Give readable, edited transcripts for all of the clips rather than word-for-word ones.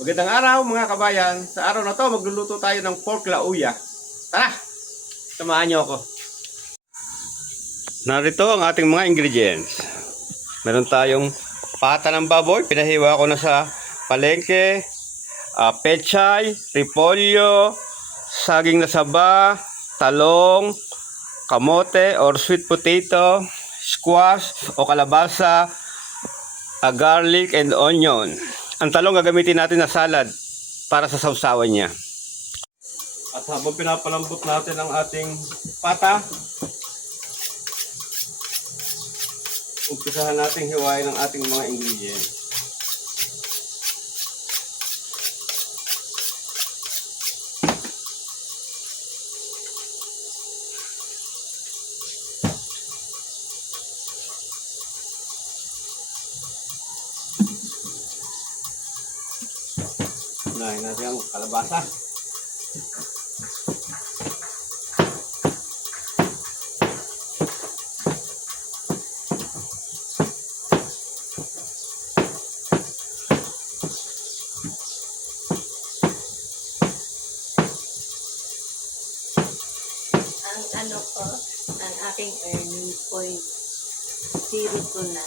Magandang araw mga kabayan. Sa araw na to magluluto tayo ng pork lauya. Tara! Samahan niyo ako. Narito ang ating mga ingredients. Meron tayong pata ng baboy. Pinahiwa ko na sa palengke. Pechay, repolyo, saging na saba, talong, kamote or sweet potato, squash o kalabasa, garlic and onion. Ang talong gagamitin natin na salad para sa sausawan niya. At habang pinapalambot natin ang ating pata, umpisahan natin hiwain ang ating mga ingredients. Unahin natin ang kalabasa. Ang aking earning point 02 na.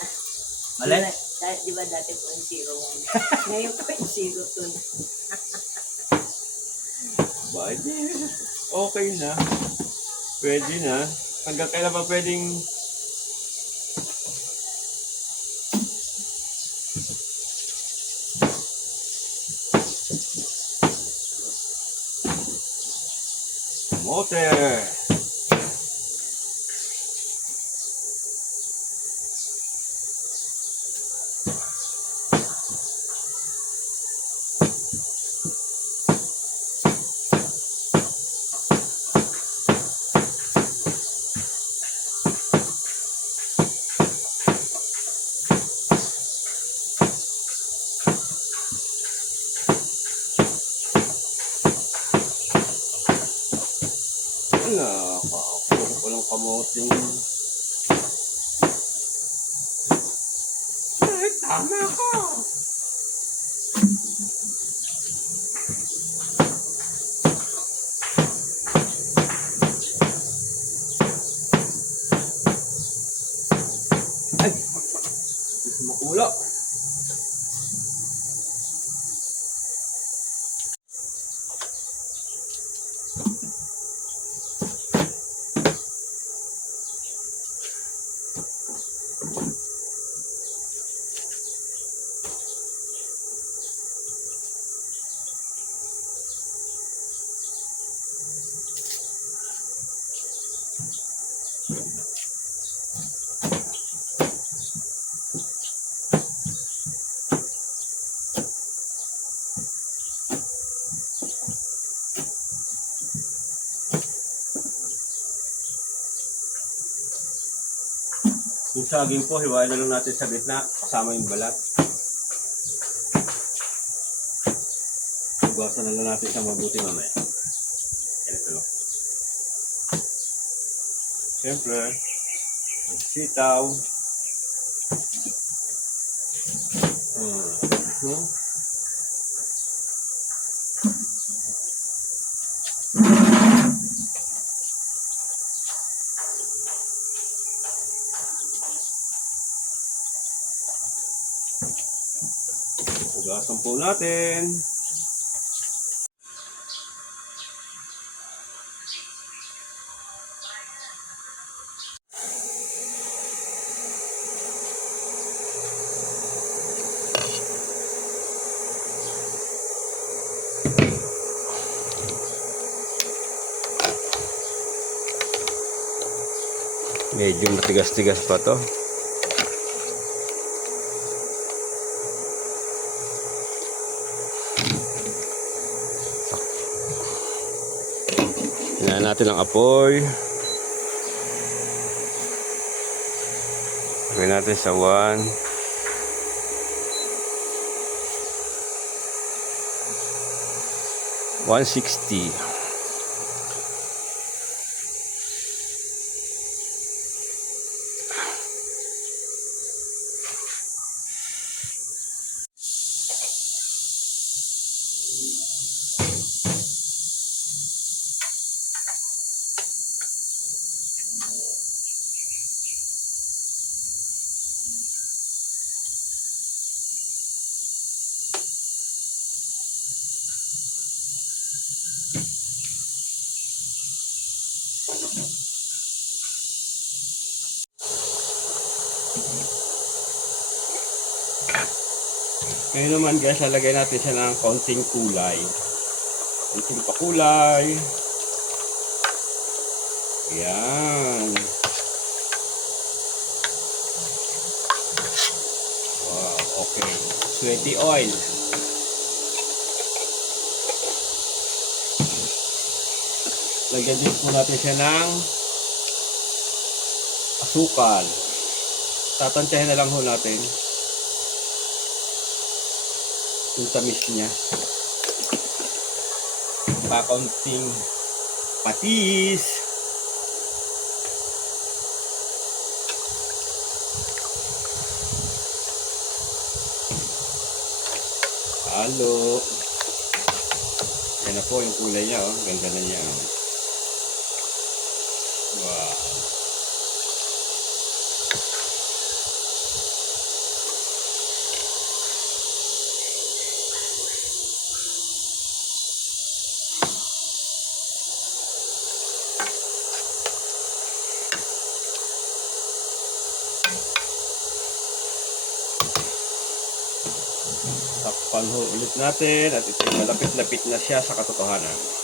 Alin? Di ba dati 0.01? Ngayon 0.02 na. Okay na. Pwede na. Hanggang kailan pa pwedeng mote. Nakakapuro ko lang kamoting. Ay, tama ka. Ay, gusto makulo. Yung saging po, hiwain na lang natin sa gitna kasama yung balat. Hugasan na lang natin sa mabuti mamaya. Ganito lang. Siyempre, ang sitaw. Hugasan po natin. Medyo matigas-tigas pa to. Hinahan natin ang apoy. Lagyan natin sa 160. Ngayon naman guys, lalagay natin siya ng konting kulay. Konting pakulay. Ayan. Wow, okay. Sweaty oil. Lagyan din po natin siya ng asukal. Tatantyahin na lang ho natin yung tamis niya. Kaunting patis. Halo. Yan na po yung kulay niya. Oh. Ganda na niya. Wow. Takpan ho ulit natin at ito malapit-lapit na siya sa katotohanan.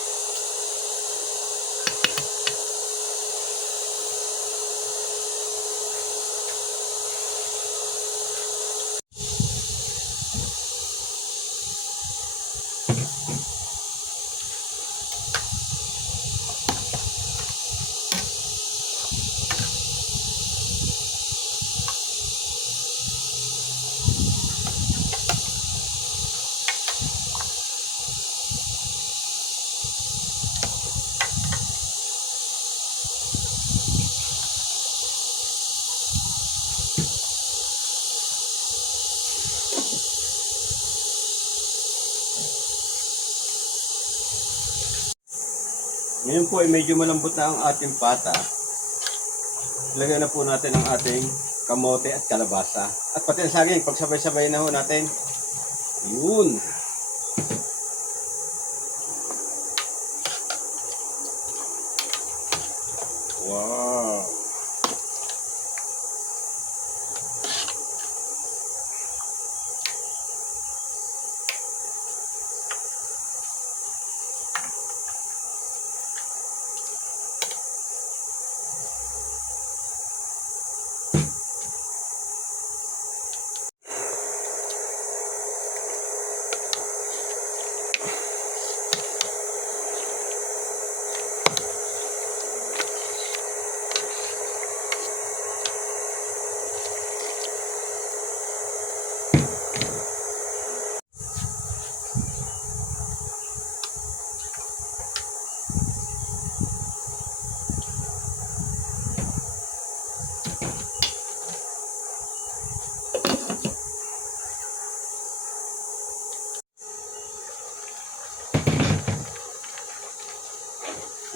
Ngayon po ay medyo malambot na ang ating pata. Ilagay na po natin ang ating kamote at kalabasa. At pati ang saging, pagsabay-sabay na ho natin. Yun. Wow.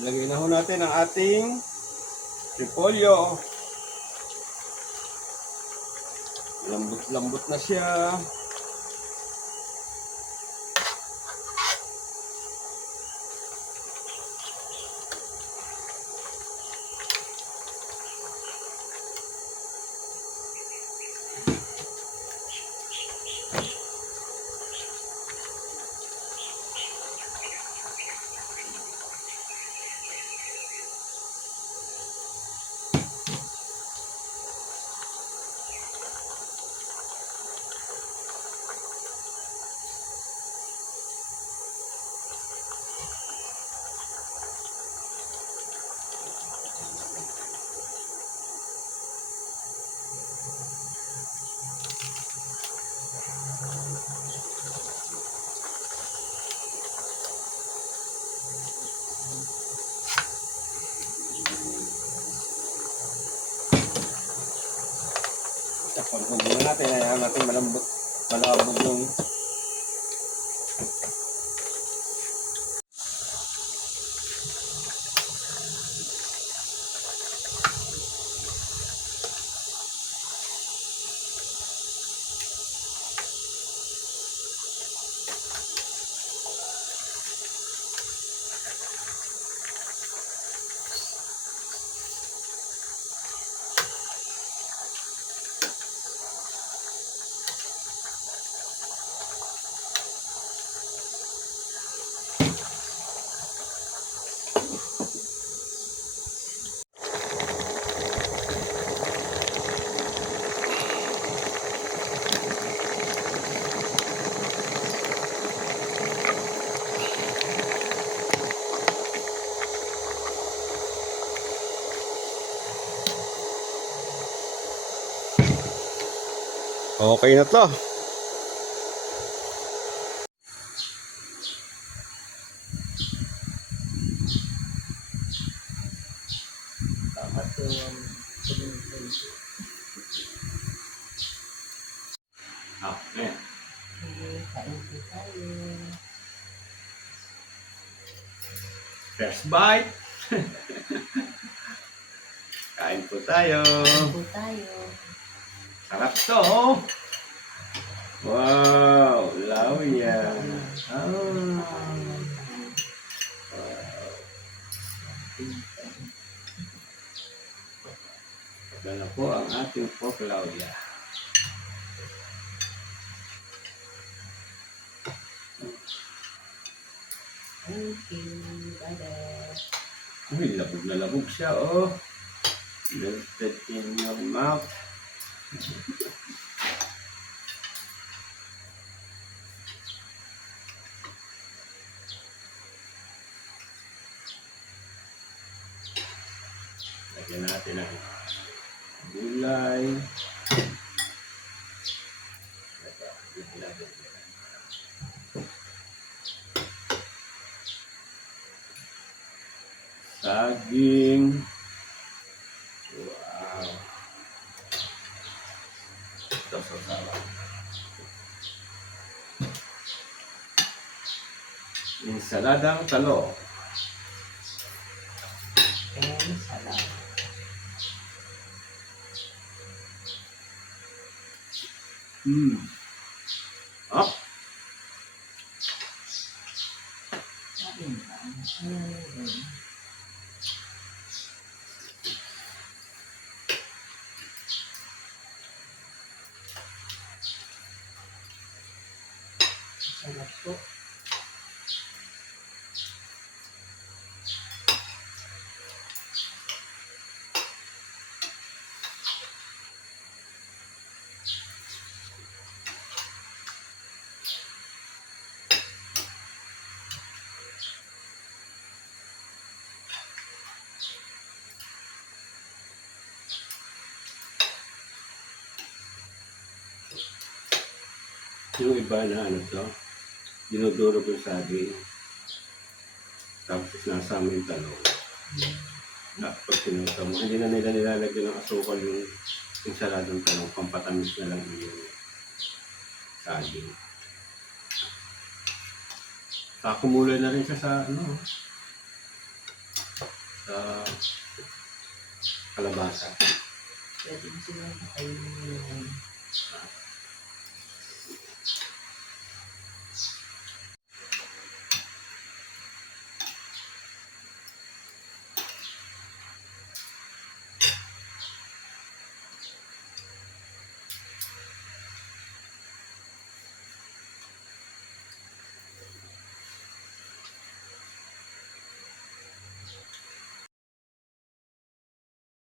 Lagyan na ho natin ang ating repolyo. Lambot-lambot na siya. Tapos muna natin, ayaw natin malambot yung Okay na to. Dapat yung tuloy-tuloy. Okay. Okay, kain po tayo. First bite. Kain po tayo. Kain po tayo. Sarap to. Wow, lawya. Ito na po ang ating pork lawya. Thank you. Bye-bye. Uy, labog na labog siya, oh. Melted in your mouth. Lagyan natin ang gulay. Saging. Wow. Ito sa sawa. Ensaladang talong. And salad. Up. Kain ba? Ayan. Sarap po. Yung iba na ano to, dinuduro ko sa saging. Tapos nasama yung talong. Pag tinuto mo, hindi na nila nilalagyan ng asukal yung ensaladang talong, pampatamis na lang yung saging. Kakumulay na rin siya sa ano, sa kalabasa. Pwede silang kainin.